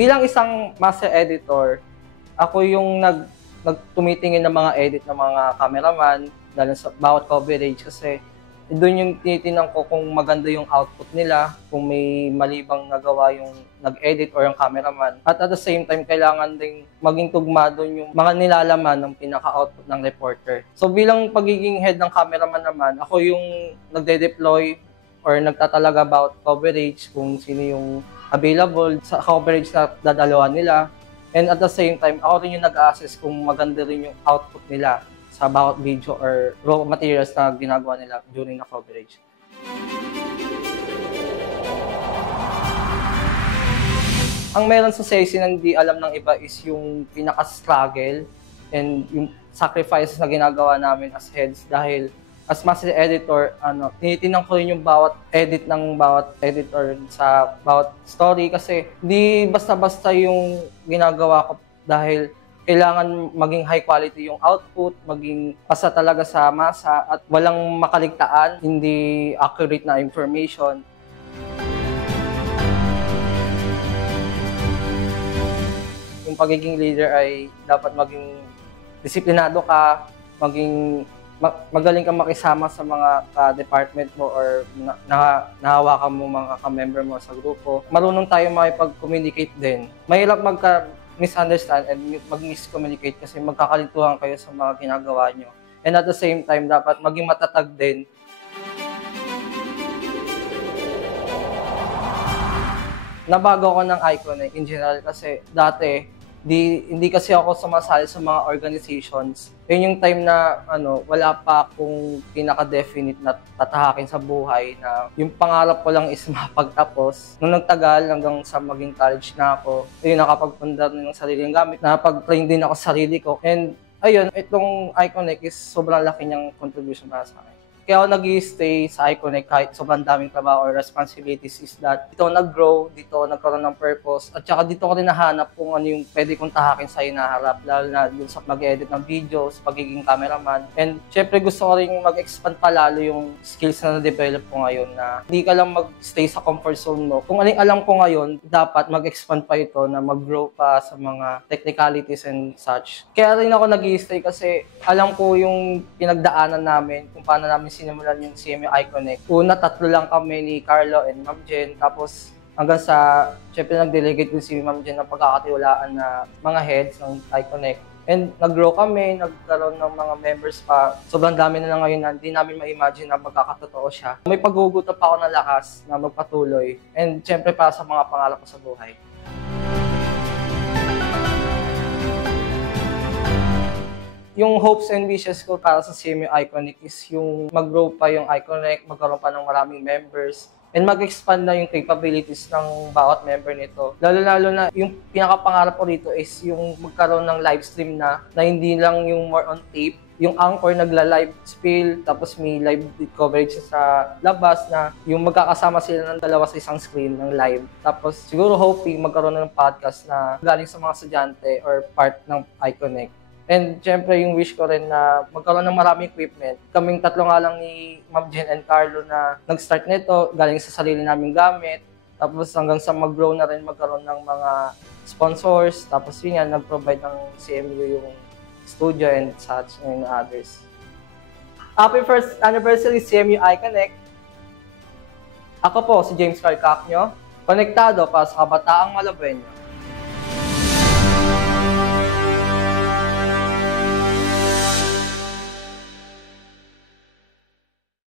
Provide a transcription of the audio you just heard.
Bilang isang master editor, ako yung nagtumitingin ng mga edit ng mga cameraman, lalo sa bawat coverage kasi doon yung tinitingnan ko kung maganda yung output nila, kung may mali bang nagawa yung nag-edit or yung cameraman. At the same time, kailangan ding maging tugma doon yung mga nilalaman ng pinaka-output ng reporter. So bilang pagiging head ng cameraman naman, ako yung nagde-deploy or nagtatalaga about coverage, kung sino yung available sa coverage na dadalawan nila. And at the same time, ako rin yung nag-assess kung maganda rin yung output nila sa bawat video or raw materials na ginagawa nila during the coverage. Ang meron sa sesi na hindi alam ng iba is yung pinaka-struggle and yung sacrifices na ginagawa namin as heads dahil as master editor, tinitingnan ko rin yung bawat edit ng bawat editor sa bawat story kasi di basta-basta yung ginagawa ko dahil kailangan maging high quality yung output, maging pasa talaga sa masa at walang makaligtaan, hindi accurate na information. Yung pagiging leader ay dapat maging disiplinado ka, magaling kang makisama sa mga department mo or nahawakan mo mga ka-member mo sa grupo. Marunong tayo makipag-communicate din. Mahirap misunderstand and mag-miscommunicate kasi magkakalituhan kayo sa mga ginagawa nyo. And at the same time, dapat maging matatag din. Nabago ako ng Iconic in general kasi dati, hindi kasi ako sumasali sa mga organizations. Yun yung time na wala pa akong pinaka-definite na tatahakin sa buhay na yung pangarap ko lang is mapagtapos. Nung nagtagal hanggang sa maging college na ako, ayun, nakapagpundar ng sariling gamit, nakapag-train din ako sa sarili ko. And ayun, itong Iconic is sobrang laki niyang contribution para sa akin. Kaya ako nag-i-stay sa Iconic kahit sobrang daming trabaho or responsibilities is that dito nag-grow, dito nagkaroon ng purpose, at saka dito ko rin nahanap kung ano yung pwede kong tahakin sa hinaharap, lalo na dun sa mag-edit ng videos, pagiging cameraman. And syempre gusto ko rin mag-expand palalo yung skills na na-develop ko ngayon na hindi ka lang mag-stay sa comfort zone mo. Kung aling alam ko ngayon, dapat mag-expand pa ito na mag-grow pa sa mga technicalities and such. Kaya rin ako nag-i-stay kasi alam ko yung pinagdaanan namin, kung paano namin sinimulan yung CMU Iconic. Una, 3 lang kami ni Carlo and Ma'am Jen. Tapos hanggang sa, syempre nag-delegate din si Ma'am Jen ng pagkakatiwalaan na mga heads ng Iconic. And nag-grow kami, nagkaroon ng mga members pa. Sobrang dami na lang ngayon na hindi namin ma-imagine na magkakatotoo siya. May paghugutan pa ako ng lakas na magpatuloy. And syempre para sa mga pangarap ko sa buhay. Yung hopes and wishes ko para sa CMU Iconic is yung mag-grow pa yung Iconic, magkaroon pa ng maraming members, and mag-expand na yung capabilities ng bawat member nito. Lalo-lalo na yung pinakapangarap ko rito is yung magkaroon ng live stream na hindi lang yung more on tape. Yung anchor nagla-live spill, tapos may live coverage sa labas na yung magkakasama sila ng dalawa sa isang screen ng live. Tapos siguro hoping magkaroon na ng podcast na galing sa mga estudyante or part ng Iconic. And syempre yung wish ko rin na magkaroon ng maraming equipment. Kaming 3 nga lang ni Ma'am Jen and Carlo na nag-start nito, galing sa sarili naming gamit. Tapos hanggang sa mag-grow na rin magkaroon ng mga sponsors. Tapos yun yan, nag-provide ng CMU yung studio and such and others. Happy first anniversary CMU Iconic! Ako po si James Carcacnio, konektado para sa kabataang Malabueño.